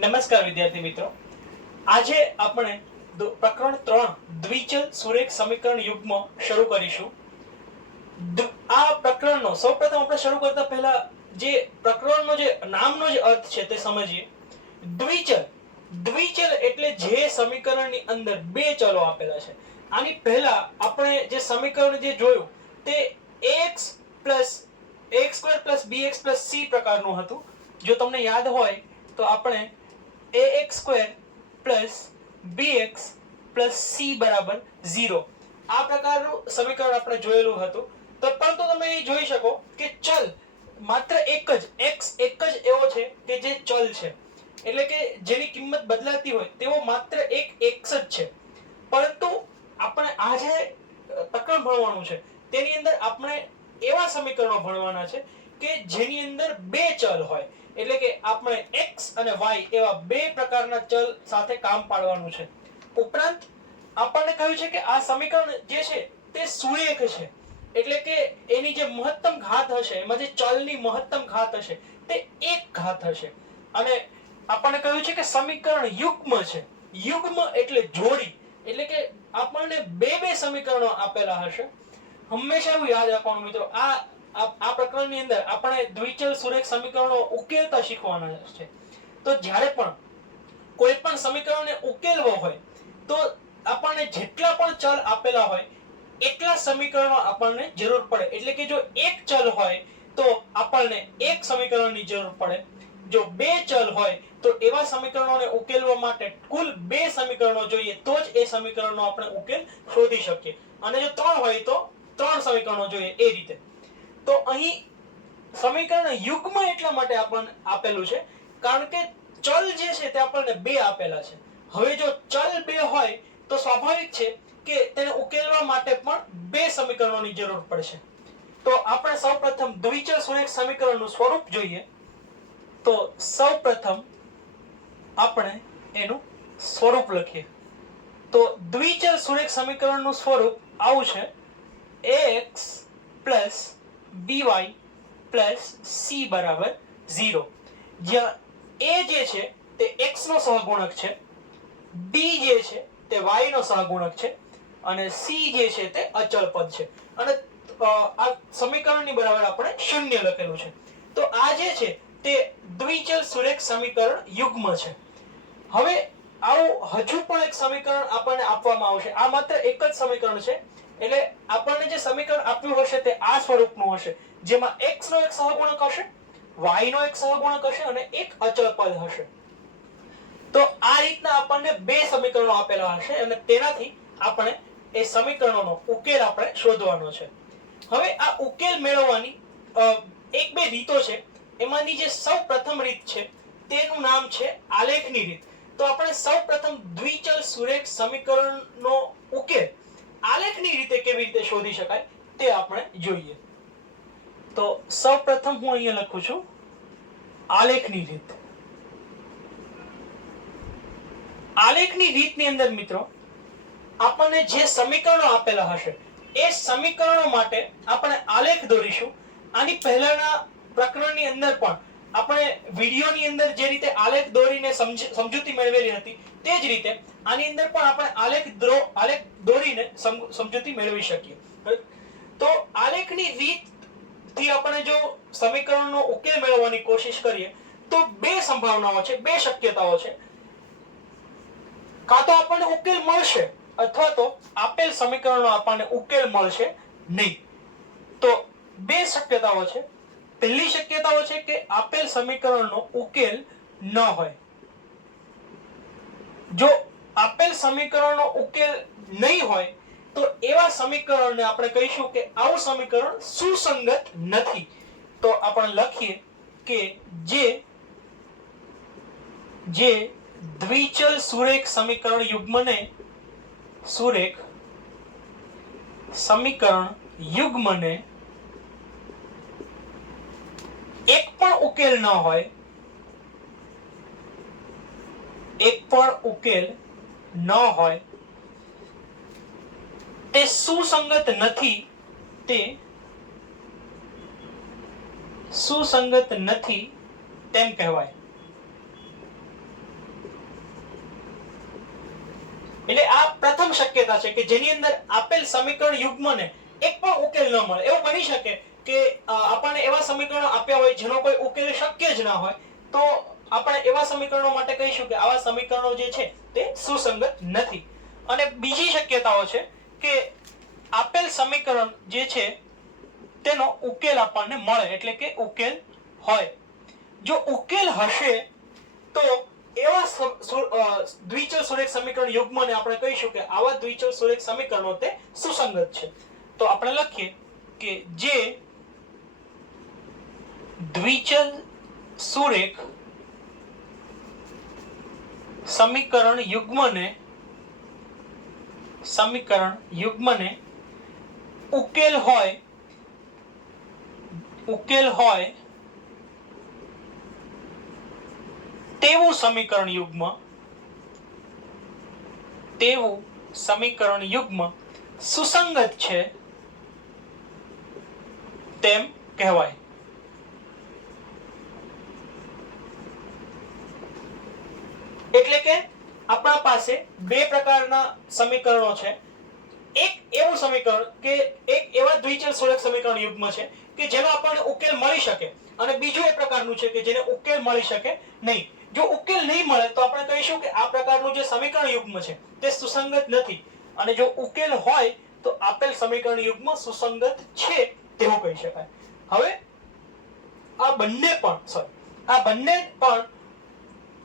નમસ્કાર વિદ્યાર્થી મિત્રો. આજે આપણે પ્રકરણ ત્રણ, દ્વિચલ સુરેખ સમીકરણ યુગ્મ શરૂ કરીશું. આ પ્રકરણનો સૌપ્રથમ આપણે શરૂ કરતા પહેલા જે પ્રકરણનો જે નામનો જે અર્થ છે તે સમજીએ. દ્વિચલ દ્વિચલ એટલે જે સમીકરણની અંદર બે ચલો આપેલા છે. આની પહેલા આપણે જે સમીકરણ જે જોયું તે x એક્સ પ્લસ c પ્રકારનું હતું. જો તમને યાદ હોય તો આપણે ax square plus bx plus c બરાબર ઝીરો આ પ્રકારનું સમીકરણ આપણે જોયેલું હતું. તો પરંતુ તમે એ જોઈ શકો કે ચલ માત્ર એક જ, x એક જ એવો છે કે જે ચલ છે. એટલે કે જેની કિંમત બદલાતી હોય તેવો માત્ર એક x જ છે. પરંતુ આપણે આજે પ્રકરણ ભણવાનું છે. તેની અંદર આપણે એવા સમીકરણો ભણવાના છે કે જેની અંદર બે ચલ હોય. એટલે કે આપણે x અને y એવા બે પ્રકારના ચલ સાથે કામ પાડવાનું છે. ઉપરાંત, આપણને કહ્યું છે કે આ સમીકરણ જે છે તે સુરેખ છે. એટલે કે એની જે મહત્તમ ઘાત હશે, એમાં જે ચલની મહત્તમ ઘાત હશે, તે એક ઘાત હશે. અને આપણને કહ્યું છે કે સમીકરણ યુગ્મ છે. યુગ્મ એટલે જોડી. એટલે કે આપણને બે બે સમીકરણો આપેલા હશે. હંમેશા એવું યાદ રાખવાનું મિત્રો, આ આ પ્રકરણની અંદર આપણે દ્વિચલ સુરેખ સમીકરણો ઉકેલતા શીખવાના છે. તો જ્યારે પણ કોઈ પણ સમીકરણને ઉકેલવો હોય, તો આપણને જેટલા પણ ચલ આપેલા હોય, એટલા સમીકરણો આપણને જરૂર પડે. એટલે કે જો એક ચલ હોય, તો આપણને એક સમીકરણની જરૂર પડે. જો બે ચલ હોય, તો એવા સમીકરણોને ઉકેલવા માટે કુલ બે સમીકરણો જોઈએ, તો જ એ સમીકરણનો આપણે ઉકેલ શોધી શકીએ. અને જો ત્રણ હોય, તો ત્રણ સમીકરણો જોઈએ, એ રીતે. તો અહીં સમીકરણ યુગ્મ એટલા માટે આપણને આપેલું છે, કારણ કે ચલ જે છે તે આપણને બે આપેલા છે. હવે જો ચલ બે હોય, તો સ્વાભાવિક છે કે તેને ઉકેલવા માટે પણ બે સમીકરણોની જરૂર પડશે. તો આપણે સૌપ્રથમ દ્વિચલ સુરેખ સમીકરણનું સ્વરૂપ જોઈએ. તો સૌપ્રથમ આપણે એનું સ્વરૂપ લખીએ. તો દ્વિચલ સુરેખ સમીકરણનું સ્વરૂપ આવું છે. X plus by plus c બરાબર ઝીરો જ્યાં a જે છે તે x નો સહગુણક છે બી જે છે તે y નો સહગુણક છે, અને c જે છે તે અચળ પદ છે. અને આ સમીકરણની બરાબર આપણે શૂન્ય લખેલું છે. તો આ જે છે તે દ્વિચલ સુરેખ સમીકરણ યુગ્મ છે. હવે આવું હજુ પણ એક સમીકરણ આપણને આપવામાં આવશે. આ માત્ર એક જ સમીકરણ છે. એટલે આપણને જે સમીકરણ આપ્યું હશે તે આ સ્વરૂપનું હશે, જેમાં x નો એક સહગુણક હશે, y નો એક સહગુણક હશે અને એક અચળ પદ હશે. તો આ રીતના આપણને બે સમીકરણો આપેલા હશે અને તેનાથી આપણે એ સમીકરણોનો ઉકેલ આપણે શોધવાનો છે. હવે આ ઉકેલ મેળવવાની એક બે રીતો છે. એમાંની જે સૌ પ્રથમ રીત છે, તેનું નામ છે આલેખની રીત. તો આપણે સૌ પ્રથમ દ્વિચલ સુરેખ સમીકરણનો ઉકેલ આલેખની રીતે કેવી રીતે શોધી શકાય તે આપણે જોઈએ. તો સૌ પ્રથમ હું અહીંયા લખું છું, આલેખની રીત. આલેખની રીતની અંદર મિત્રો, આપણને જે સમીકરણો આપેલા હશે, એ સમીકરણો માટે આપણે આલેખ દોરીશું. આની પહેલાના પ્રકરણની અંદર પણ આપણે વિડીયોની અંદર જે રીતે આલેખ દોરીને સમજૂતી મેળવેલી હતી, તે જ રીતે આની અંદર પણ આપણે આલેખ દ્રો, આલેખ દોરીને સમજૂતી મેળવી શકીએ. તો આલેખની રીતથી આપણે જો સમીકરણનો ઉકેલ મેળવવાની કોશિશ કરીએ, તો બે સંભાવનાઓ છે, બે શક્યતાઓ છે. કાં તો આપણને ઉકેલ મળશે, અથવા તો આપેલ સમીકરણનો આપણને ઉકેલ મળશે નહીં. તો બે શક્યતાઓ છે. પહેલી શક્યતાઓ છે કે આપેલ સમીકરણનો ઉકેલ ન હોય. જો આપેલ સમીકરણનો ઉકેલ નહીં હોય, તો એવા સમીકરણને આપણે કહીશું કે આવું સમીકરણ સુસંગત નથી. તો આપણે લખીએ કે જે જે દ્વિચલ સુરેખ સમીકરણ યુગ્મને, સુરેખ સમીકરણ યુગ્મને એક પણ ઉકેલ ન હોય, એક પણ ઉકેલ ન હોય, તે સુસંગત નથી, તે સુસંગત નથી તેમ કહેવાય. એટલે આ પ્રથમ શક્યતા છે કે જેની અંદર આપેલ સમીકરણ યુગ્મને એક પણ ઉકેલ ન મળે. એવું બની શકે કે આપણને એવા સમીકરણો આપ્યા હોય જેનો કોઈ ઉકેલ શક્ય જ ના હોય, તો આપણે એવા સમીકરણો માટે કહીશું કે આવા સમીકરણો જે છે, તે સુસંગત નથી. અને બીજી શક્યતાઓ છે કે, આપેલ સમીકરણ જે છે, તેનો ઉકેલ આપણને મળે, એટલે કે ઉકેલ હોય. જો ઉકેલ હશે, તો એવા દ્વિચલ સુરેખ સમીકરણ યુગ્મને આપણે કહીશું કે આવા દ્વિચલ સુરેખ સમીકરણો તે સુસંગત છે. તો આપણે લખીએ કે, જે દ્વિચલ સુરેખ સમીકરણ યુગ્મને સમીકરણ યુગ્મને ઉકેલ હોય ઉકેલ હોય તેવું સમીકરણ યુગ્મ, તેવું સમીકરણ યુગ્મ સુસંગત છે તેમ કહેવાય. એટલે કે આપણા પાસે બે પ્રકારના સમીકરણો છે. એક એવું સમીકરણ કે એક એવા દ્વિચલ સુરેખ સમીકરણ યુગ્મ છે કે જેનો આપણને ઉકેલ મળી શકે અને બીજું એ પ્રકારનું છે કે જેને ઉકેલ મળી શકે નહીં. જો ઉકેલ નહીં મળે તો આપણે કહીશું કે આ પ્રકારનું જે સમીકરણ યુગ્મ છે તે સુસંગત નથી. અને જો ઉકેલ હોય તો આપેલ સમીકરણ યુગ્મ સુસંગત છે તેવું કહી શકાય. હવે આ બંને પણ સોરી આ બંને પણ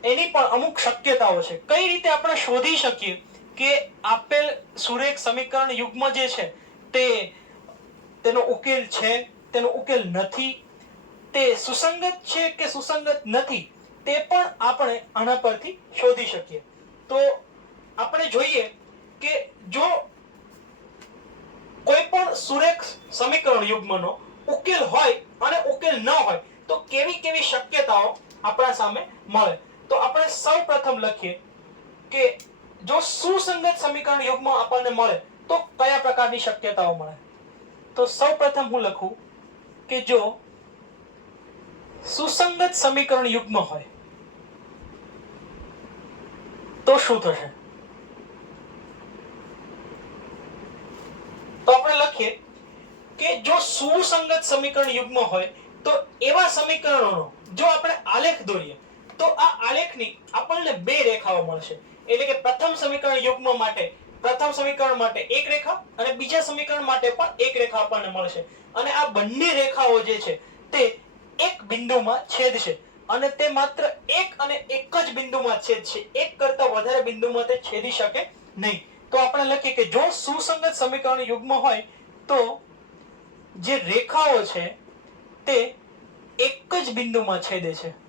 એની પણ અમુક શક્યતાઓ છે. કઈ રીતે આપણે શોધી શકીએ કે આપેલ સુરેખ સમીકરણ યુગ્મ જે છે, તે તેનો ઉકેલ છે, તેનો ઉકેલ નથી, તે સુસંગત છે કે સુસંગત નથી, તે પણ આપણે આના પરથી શોધી શકીએ. તો આપણે જોઈએ કે જો કોઈ પણ સુરેખ સમીકરણ યુગ્મનો ઉકેલ હોય અને ઉકેલ ન હોય, તો કેવી કેવી શક્યતાઓ આપણા સામે મળે. તો આપણે સૌ પ્રથમ લખીએ કે જો સુસંગત સમીકરણ યુગમાં આપણને મળે, તો કયા પ્રકારની શક્યતાઓ મળે? તો સૌ પ્રથમ હું લખું કે જો સુસંગત સમીકરણ યુગ્મ હોય, તો શું થશે? તો આપણે લખીએ કે જો સુસંગત સમીકરણ યુગ્મ હોય, તો એવા સમીકરણોનો જો આપણે આલેખ દોરીએ તો આ આલેખની આપણને બે રેખાઓ મળશે. એટલે કે પ્રથમ સમીકરણ યુગ્મ માટે, પ્રથમ સમીકરણ માટે એક રેખા અને બીજા સમીકરણ માટે પણ એક રેખા આપણને મળશે. અને આ બંને રેખાઓ જે છે, તે એક બિંદુમાં છેદશે અને તે માત્ર એક અને એક જ બિંદુમાં છેદશે એક કરતા વધારે બિંદુમાં તે છેદી શકે નહીં. તો આપણે લખીએ કે જો સુસંગત સમીકરણ યુગ્મ હોય, તો જે રેખાઓ છે, તે એક જ બિંદુમાં છેદે છે.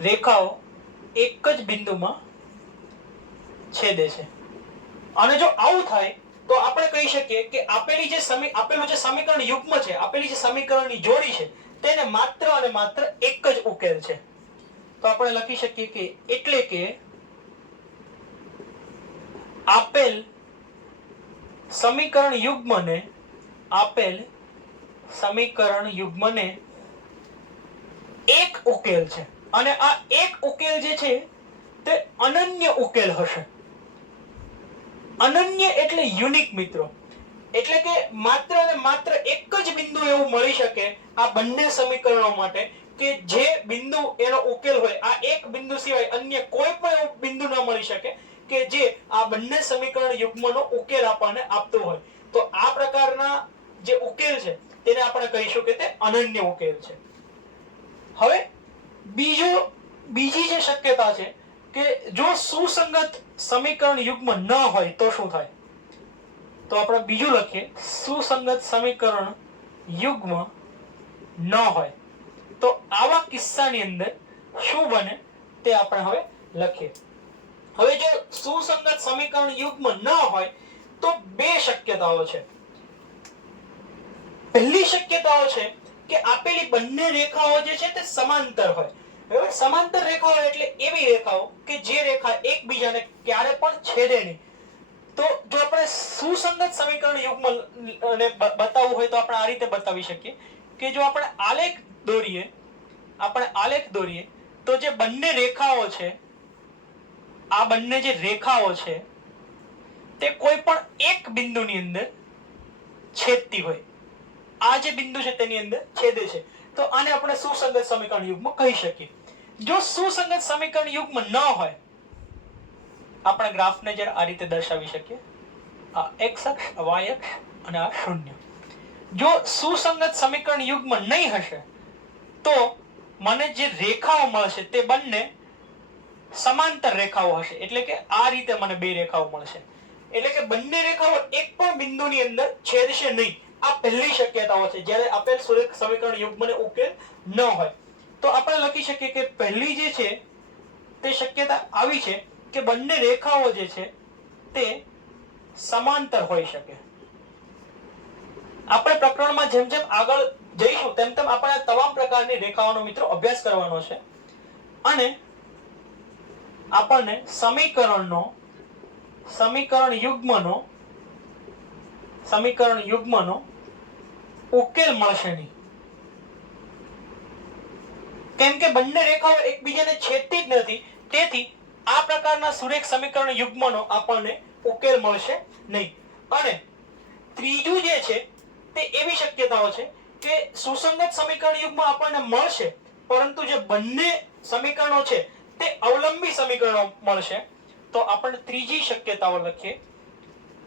રેખાઓ એક જ બિંદુમાં છેદે છે. અને જો આવું થાય, તો આપણે કહી શકીએ કે આપેલી જે સમી, આપેલું જે સમીકરણ યુગ્મ છે, આપેલી જે સમીકરણની જોડી છે, તેને માત્ર અને માત્ર એક જ ઉકેલ છે. તો આપણે લખી શકીએ કે એટલે કે આપેલ સમીકરણ યુગ્મને, આપેલ સમીકરણ યુગ્મને એક ઉકેલ છે. અને આ એક ઉકેલ જે છે, તે અનન્ય ઉકેલ હશે. અનન્ય એટલે યુનિક મિત્રો. એટલે કે માત્ર અને માત્ર એક જ બિંદુ એવું મળી શકે આ બંને સમીકરણો માટે, કે જે બિંદુ એનો ઉકેલ હોય, આ એક બિંદુ સિવાય અન્ય કોઈ પણ એવું બિંદુ ન મળી શકે, કે જે આ બંને સમીકરણ યુગ્મનો ઉકેલ આપણને આપતો હોય. તો આ પ્રકારના જે ઉકેલ છે, તેને આપણે કહીશું કે તે અનન્ય ઉકેલ છે. હવે બીજો, બીજી જે શક્યતા છે કે જો સુસંગત સમીકરણ યુગ્મ ન હોય, તો શું થાય? તો આપણે બીજું લખીએ. સુસંગત સમીકરણ યુગ્મ ન હોય. તો આવા કિસ્સાની અંદર શું બને તે આપણે હવે લખીએ. હવે જો સુસંગત સમીકરણ યુગ્મ ન હોય, તો બે શક્યતાઓ છે. પહેલી શક્યતાઓ છે કે આપેલી બંને રેખાઓ જે છે તે સમાંતર હોય. બરાબર? સમાંતર રેખાઓ એટલે એવી રેખાઓ કે જે રેખા એકબીજાને ક્યારે પણ છેદે નહીં. તો જો આપણે સુસંગત સમીકરણ યુગ્મ બતાવવું હોય તો આપણે આ રીતે બતાવી શકીએ કે જો આપણે આલેખ દોરીએ, આપણે આલેખ દોરીએ, તો જે બંને રેખાઓ છે, આ બંને જે રેખાઓ છે, તે કોઈ પણ એક બિંદુની અંદર છેદતી હોય. આ જે બિંદુ છે તેની અંદર છેદે છે. તો આને આપણે સુસંગત સમીકરણ યુગ્મ કહી શકીએ. જો સુસંગત સમીકરણ યુગ્મ ન હોય, આપણે ગ્રાફને જરા આ રીતે દર્શાવી શકીએ. આ એક્સ અક્ષ વાય અક્ષ અને આ શૂન્ય. જો સુસંગત સમીકરણ યુગ્મ નહીં હશે, તો મને જે રેખાઓ મળશે તે બંને સમાંતર રેખાઓ હશે. એટલે કે આ રીતે મને બે રેખાઓ મળશે. એટલે કે બંને રેખાઓ એક પણ બિંદુની અંદર છેદશે નહીં. આ પહેલી શક્યતાઓ છે. જ્યારે આપેલ સુરેખ સમીકરણ યુગ્મને ઉકેલ ન હોય. તો આપણે લખી શકીએ કે પહેલી જે છે, તે શક્યતા આવી છે કે બંને રેખાઓ જે છે, તે સમાંતર હોઈ શકે. આપણે પ્રકરણમાં જેમ જેમ આગળ જઈશું, તેમ તેમ આપણે તમામ પ્રકારની રેખાઓનો મિત્રો અભ્યાસ કરવાનો છે. અને આપણને સમીકરણનો, સમીકરણ યુગ્મનો સમીકરણ યુગ્મનો ઉકેલ મળશે નહીં. કેમ કે બંને રેખાઓ એકબીજાને છેદતી જ નથી. તેથી આ પ્રકારના સુરેખ સમીકરણ યુગ્મનો આપણને ઉકેલ મળશે નહીં. અને ત્રીજું જે છે, તે એવી શક્યતાઓ છે કે સુસંગત સમીકરણ યુગ્મ આપણને મળશે, પરંતુ જે બંને સમીકરણો છે, તે અવલંબી સમીકરણો મળશે. તો આપણે ત્રીજી શક્યતાઓ લખીએ.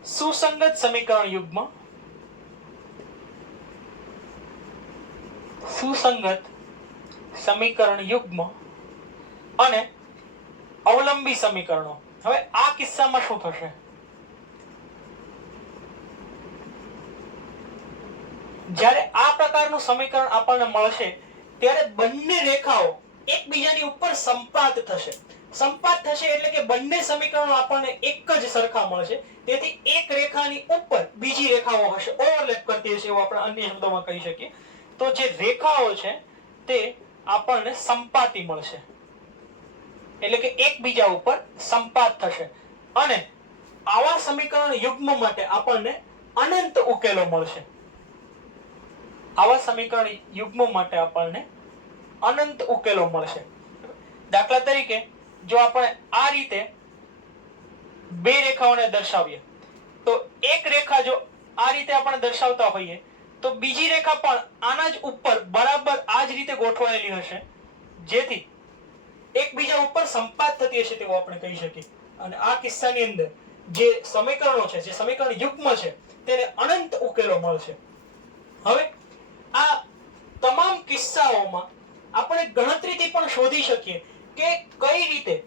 સુસંગત સમીકરણ યુગ્મ સુસંગત સમીકરણ યુગ્મ અને અવલંબી સમીકરણો. હવે આ કિસ્સામાં શું થશે? જ્યારે આ પ્રકારનું સમીકરણ આપણને મળશે, ત્યારે બંને રેખાઓ એકબીજાની ઉપર સંપાત થશે. સંપાત થશે એટલે કે બંને સમીકરણો આપણને એક જ સરખા મળશે. તેથી એક રેખાની ઉપર બીજી રેખાઓ હશે. ઓવરલેપ કરતી હશે એવું આપણે અન્ય શબ્દોમાં કહી શકીએ. તો જે રેખાઓ છે, તે આપણને સંપાતી મળશે. એટલે કે એકબીજા ઉપર સંપાત થશે. અને આવા સમીકરણ યુગ્મ માટે આપણને અનંત ઉકેલો મળશે. આવા સમીકરણ યુગ્મો માટે આપણને અનંત ઉકેલો મળશે. દાખલા તરીકે, જો આપણે આ રીતે બે રેખાઓને દર્શાવીએ, તો એક રેખા જો આ રીતે આપણે દર્શાવતા હોઈએ તો બીજી રેખા પણ આના જ ઉપર બરાબર આ જ રીતે ગોઠવાયેલી હશે. જેથી એકબીજા ઉપર સંપાત થતી હશે તેવું આપણે કહી શકીએ. અને આ કિસ્સાની અંદર જે સમીકરણો છે, જે સમીકરણ યુગ્મ છે, તેને અનંત ઉકેલો મળશે. હવે આ તમામ કિસ્સાઓમાં આપણે ગણતરીથી પણ શોધી શકીએ કે કઈ રીતે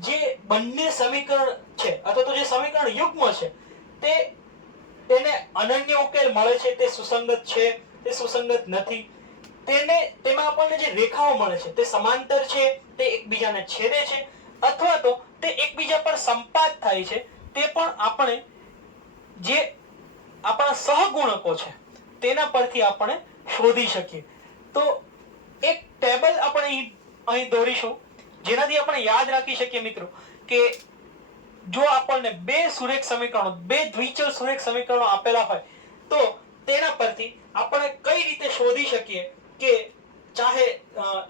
જે બંને સમીકરણ છે, અથવા તો જે સમીકરણ યુગ્મ છે, તે તેને અનન્ય ઉકેલ મળે છે, તે સુસંગત છે, તે સુસંગત નથી. તેને, તેમાં આપણને જે રેખાઓ મળે છે, તે સમાંતર છે, તે એકબીજાને છેદે છે, અથવા તો તે એકબીજા પર સંપાત થાય છે, તે પણ આપણે જે આપણા સહગુણકો છે, તેના પરથી આપણે શોધી શકીએ. તો એક ટેબલ આપણે અહીં દોરીશું. જેનાથી આપણે યાદ રાખી શકીએ મિત્રો, કે જો આપણને બે સુરેખ સમીકરણો બે દ્વિચલ સુરેખ સમીકરણો આપેલા હોય તો તેના પરથી આપણે કઈ રીતે શોધી શકીએ કે ચાહે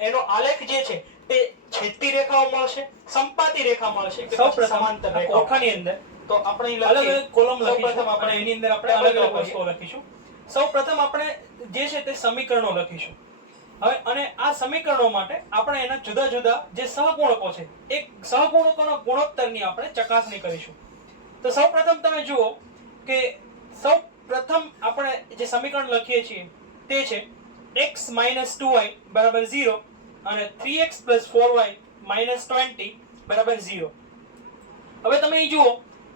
એનો આલેખ જે છે તે છેદતી રેખાઓ મળશે સંપાતી રેખા મળશે કે સમાંતર રેખાઓ અંદર તો આપણે અલગ અલગ કોલમ લખીશું. આપણે એની અંદર આપણે અલગ અલગ. વસ્તુઓ લખીશું. સૌ પ્રથમ આપણે જે છે તે સમીકરણો લખીશું. હવે અને આ સમીકરણો માટે આપણે એના જુદા જુદા જે સહગુણકો છે, એક સહગુણકોના ગુણોત્તરની આપણે ચકાસણી કરીશું. તો સૌપ્રથમ તમે જુઓ કે સૌ પ્રથમ આપણે જે સમીકરણ લખીએ છીએ તે છે x માઇનસ ટુ વાય બરાબર ઝીરો અને three x plus four y minus twenty બરાબર ઝીરો હવે તમે અહીં જુઓ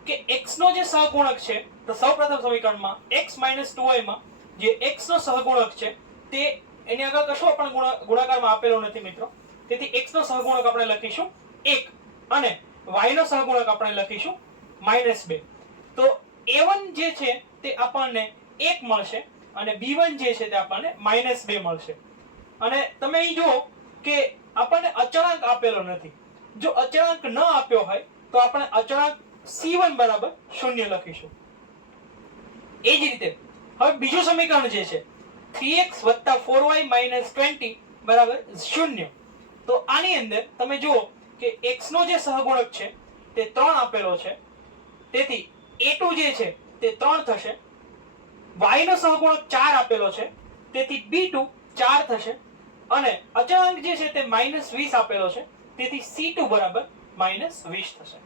કે x નો જે સહગુણક છે, તો સૌપ્રથમ સમીકરણમાં x માઇનસ ટુ માં જે x નો સહગુણક છે, તે એની આગળ કશો પણ ગુણ- ગુણાકારમાં આપેલો નથી મિત્રો. તેથી x નો સહગુણક આપણે લખીશું એક અને y નો સહગુણક આપણે લખીશું માઇનસ બે. તો a1 જે છે તે આપણને એક મળશે અને b1 જે છે તે આપણને માઇનસ બે મળશે. અને તમે અહીં જુઓ કે આપણને અચળાંક આપેલો નથી. જો અચળાંક ન આપ્યો હોય તો આપણે અચળાંક c1 બરાબર શૂન્ય લખીશું. એ જ રીતે હવે બીજું સમીકરણ જે છે 3x વત્તા 4y માઇનસ 20 બરાબર શૂન્ય. તો આની અંદર તમે જુઓ કે x નો જે સહગુણક છે તે ત્રણ આપેલો છે. તેથી એ જે છે તે ત્રણ થશે. y નો સહગુણક ચાર આપેલો છે. તેથી બી ટુ ચાર થશે. અને અચળાંક જે છે તે માઇનસ વીસ આપેલો છે. તેથી સી ટુ બરાબર માઇનસ વીસ થશે.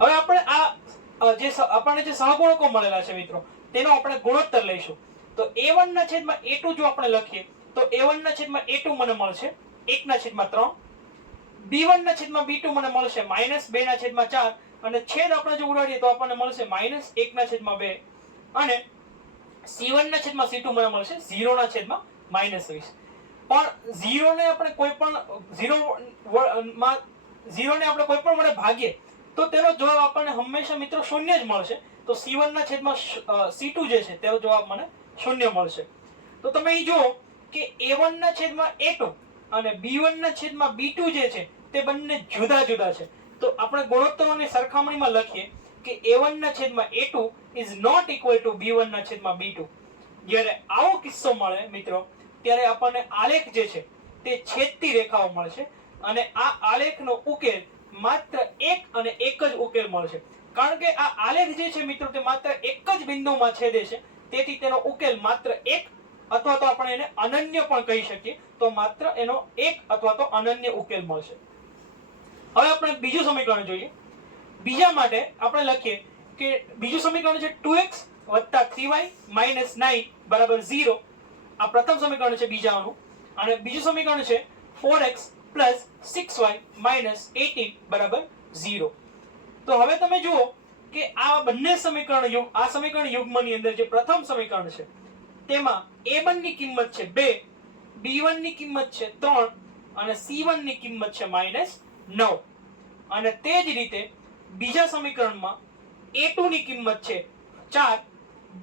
હવે આપણે આ જે આપણને જે સહગુણકો મળેલા છે મિત્રો, તેનો આપણે ગુણોત્તર લઈશું. તો એ વન ના છેદમાં એ ટુ જો આપણે લખીએ, તો એ વન ના છેદમાં એ ટુ મને મળશે. એક ના છેદમાં ત્રણ. બી વન ના છેદમાં બી ટુ મને મળશે માઇનસ બે ના છેદમાં ચાર. અને છેદ આપણે જો ઉડાડીએ તો આપણને મળશે માઇનસ એક ના છેદમાં બે. અને સી વન ના છેદમાં સી ટુ મને મળશે ઝીરો ના છેદમાં માઇનસ વીસ. પણ ઝીરો ને આપણે કોઈ પણ, ઝીરો માં ઝીરો ને આપણે કોઈ પણ વડે ભાગીએ, તો તેનો જવાબ આપણને હંમેશા મિત્રો શૂન્ય જ મળશે. તો સી વન ના છેદમાં સી ટુ જે છે, તેનો જવાબ મને શૂન્ય મળશે. તો તમે અહીં જુઓ કે એ વન ના છેદમાં એ ટુ અને બી વન ના છેદમાં બી ટુ જે છે, તે બંને જુદા જુદા છે. તો આપણે ગુણોત્તરોની સરખામણીમાં લખીએ કે એ વન ના છેદમાં a two is not equal to b one ના છેદમાં બી ટુ જ્યારે આવો કિસ્સો મળે મિત્રો, ત્યારે આપણને આલેખ જે છે, તે છેદતી રેખાઓ મળશે અને આ આલેખનો ઉકેલ માત્ર એક અને એક જ ઉકેલ મળશે. કારણ કે આ આલેખ જે છે મિત્રો, તે માત્ર એક જ બિંદુમાં છેદે છે. તેથી તેનો ઉકેલ માત્ર એક અથવા તો આપણે એને અનન્ય પણ કહી શકીએ, તો માત્ર એનો એક અથવા તો અનન્ય ઉકેલ મળશે. હવે આપણે બીજું સમીકરણ જોઈએ. બીજા માટે આપણે લખીએ કે બીજું સમીકરણ છે ટુ એક્સ વત્તા 3y માઇનસ નાઇન બરાબર ઝીરો આ પ્રથમ સમીકરણ છે બીજાનું. અને બીજું સમીકરણ છે four x plus six y minus 18 બરાબર ઝીરો તો હવે તમે જુઓ કે આ બંને સમીકરણ યુગ આ સમીકરણ યુગ્મની અંદર જે પ્રથમ સમીકરણ છે, તેમાં a1 ની કિંમત છે 2 b1 ની કિંમત છે 3 અને c1 ની કિંમત છે માઇનસ 9 અને તે જ રીતે બીજા સમીકરણમાં a2 ની કિંમત છે 4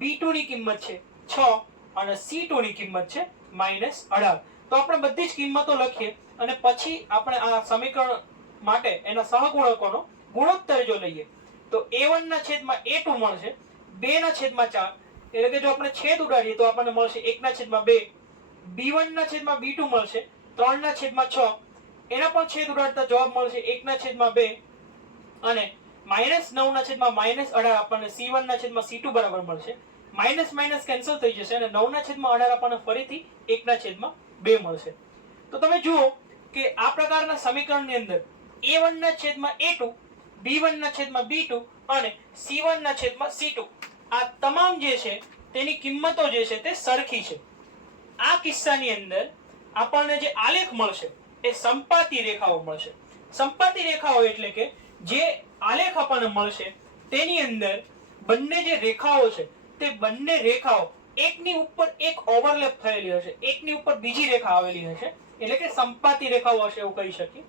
b2 ની કિંમત છે 6 અને c2 ની કિંમત છે માઇનસ 18 તો આપણે બધી જ કિંમતો લખીએ અને પછી આપણે આ સમીકરણ માટે એના સહગુણકોનો ગુણોત્તર જો લઈએ તો a1 ના છેદમાં a2 મળશે 2 ના છેદમાં ચાર એટલે કે જો આપણે છેદ ઉડાડીએ તો આપણને મળશે 1 ના છેદમાં 2 b1 ના છેદમાં b2 મળશે 3 ના છેદમાં છ એના પણ છેદ ઉડાડતા જવાબ મળશે 1 ના છેદમાં બે અને માઇનસ નવ ના છેદમાં માઇનસ અઢાર આપણને સી વન ના છેદમાં સી ટુ બરાબર મળશે માઇનસ માઇનસ કેન્સલ થઈ જશે અને નવ ના છેદમાં અઢાર આપણને ફરીથી એક ના છેદમાં બે મળશે તો તમે જુઓ કે આ પ્રકારના સમીકરણની અંદર એ વન ના છેદમાં એ ટુ બી વન ના છેદમાં બી ટુ અને સી વન ના છેદમાં સી ટુ. આ તમામ જે છે, તેની કિંમતો જે છે, તે સરખી છે. આ કિસ્સાની અંદર આપણને જે આલેખ મળશે, એ સંપાતી રેખાઓ મળશે. સંપાતી રેખાઓ એટલે કે જે આલેખ આપણને મળશે, તેની અંદર બંને જે રેખાઓ છે, તે બંને રેખાઓ એકની ઉપર એક ઓવરલેપ થયેલી હશે, એકની ઉપર બીજી રેખા આવેલી હશે, એટલે કે સંપાતી રેખાઓ હશે એવું કહી શકીએ.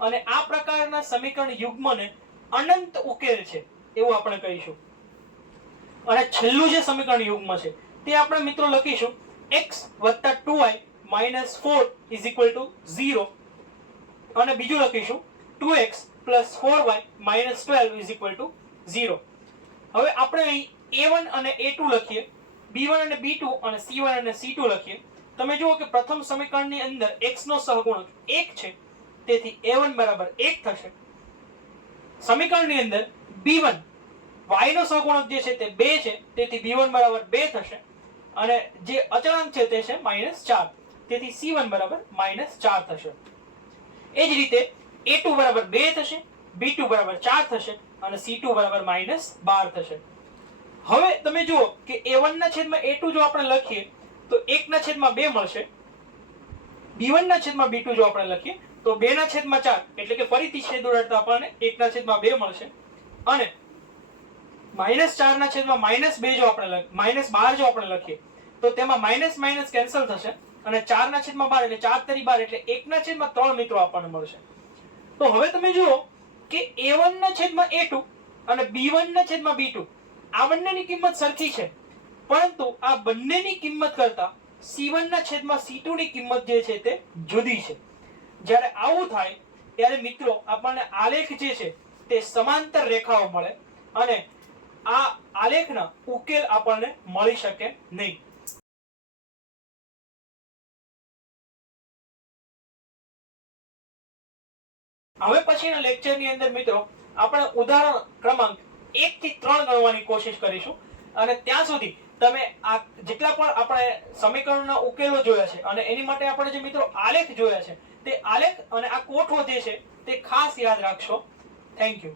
અને આ પ્રકારના સમીકરણ યુગ્મને અનંત ઉકેલ છે, એવું આપણે કહીશું. અને છેલ્લું જે સમીકરણ યુગમાં છે, તે આપણે મિત્રો લખીશું એક્સ વત્તા two i minus four is equal to zero. અને બીજું લખીશું, two x plus four y minus twelve is equal to zero. હવે આપણે અહીં એ વન અને એ ટુ લખીએ, બી વન અને બી ટુ અને સી વન અને સી ટુ લખીએ. તમે જુઓ કે પ્રથમ સમીકરણની અંદર એક્સનો સહગુણક એક છે, તેથી એ વન બરાબર એક થશે. સમીકરણની અંદર બી વન y નો સહગુણક જે છે તે બે છે, તેથી બી વન બરાબર બે થશે અને જે અચળાંક છે તે છે માઇનસ ચાર. તેથી સી વન બરાબર માઇનસ ચાર થશે. એ જ રીતે એ બરાબર બે થશે બી બરાબર ચાર થશે અને સી બરાબર માઇનસ બાર થશે. હવે તમે જુઓ કે એ વનના છેદમાં એ જો આપણે લખીએ, તો એકના છેદમાં બે મળશે. બી વનના છેદમાં બી જો આપણે લખીએ તો બે ના છેદમાં ચાર, એટલે કે ફરીથી છેદ ઉડાડતા આપણને એક ના છેદમાં બે મળશે. અને માઇનસ ચાર ના છેદમાં માઇનસ બે જો આપણે માઇનસ બાર જો આપણે લખીએ, તો તેમાં માઇનસ માઇનસ કેન્સલ થશે અને ચાર ના છેદમાં બાર એટલે ચાર તરી બાર એટલે એક ના છેદમાં ત્રણ મિત્રો આપણને મળશે. તો હવે તમે જુઓ કે એ વન ના છેદમાં એ ટુ અને બી વન ના છેદમાં બી ટુ આ બંનેની કિંમત સરખી છે. પરંતુ આ બંનેની કિંમત કરતા સી વન ના છેદમાં સી ટુ ની કિંમત જે છે તે જુદી છે. જ્યારે આવું થાય, ત્યારે મિત્રો આપણને આલેખ જે છે, તે સમાંતર રેખાઓ મળે અને આ આલેખના ઉકેલ આપણને મળી શકે નહીં. હવે પછીના લેક્ચરની અંદર મિત્રો, આપણે ઉદાહરણ ક્રમાંક એક થી ત્રણ ગણવાની કોશિશ કરીશું અને ત્યાં સુધી તમે આ જેટલા પણ આપણે સમીકરણના ઉકેલો જોયા છે અને એની માટે આપણે જે મિત્રો આલેખ જોયા છે તે આલેખ અને આ કોઠો જે છે તે ખાસ યાદ રાખશો. Thank you